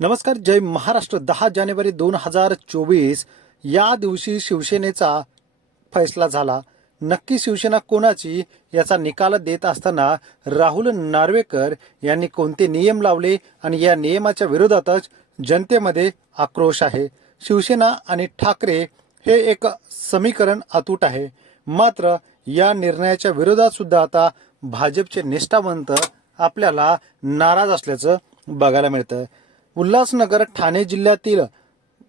नमस्कार जय महाराष्ट्र. दहा जानेवारी दोन हजार चोवीस या दिवशी शिवसेनेचा फैसला झाला. नक्की शिवसेना कोणाची याचा निकाल देत असताना राहुल नार्वेकर यांनी कोणते नियम लावले आणि या नियमाच्या विरोधातच जनतेमध्ये आक्रोश आहे. शिवसेना आणि ठाकरे हे एक समीकरण अतूट आहे. मात्र या निर्णयाच्या विरोधात सुद्धा आता भाजपचे निष्ठावंत आपल्याला नाराज असल्याचं बघायला मिळतं उल्हासनगर ठाणे जिल्ह्यातील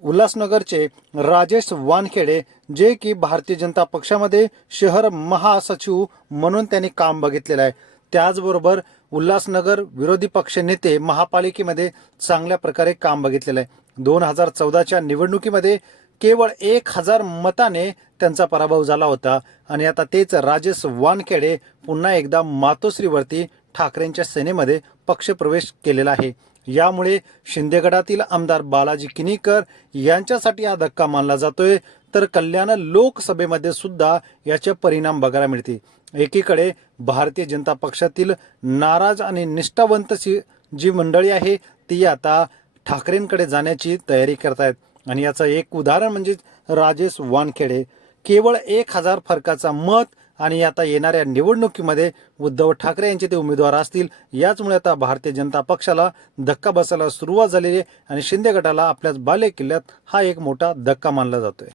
उल्हासनगरचे राजेश वानखेडे जे की भारतीय जनता पक्षामध्ये शहर महासचिव म्हणून त्यांनी काम बघितलेलं आहे. त्याचबरोबर उल्हासनगर विरोधी पक्ष नेते महापालिकेमध्ये चांगल्या प्रकारे काम बघितलेलं आहे. दोन हजार चौदाच्या निवडणुकीमध्ये केवळ एक हजार मताने त्यांचा पराभव झाला होता. आणि आता तेच राजेश वानखेडे पुन्हा एकदा मातोश्रीवरती ठाकरेंच्या सेनेमध्ये पक्षप्रवेश केलेला आहे. यामुळे शिंदेगडातील आमदार बालाजी किनीकर यांच्यासाठी हा धक्का मानला जातोय. तर कल्याण लोकसभेमध्ये सुद्धा याचे परिणाम बघायला मिळते एकीकडे भारतीय जनता पक्षातील नाराज आणि निष्ठावंत जी मंडळी आहे ती आता ठाकरेंकडे जाण्याची तयारी करतायत. आणि याचं एक उदाहरण म्हणजे राजेश वानखेडे. केवळ एक हजार फरकाचा मत आणि आता येणाऱ्या निवडणुकीमध्ये उद्धव ठाकरे यांचे ते उमेदवार असतील याचमुळे आता भारतीय जनता पक्षाला धक्का बसायला सुरुवात झालेली आहे आणि शिंदे गटाला आपल्याच बालेकिल्ल्यात हा एक मोठा धक्का मानला जातोय.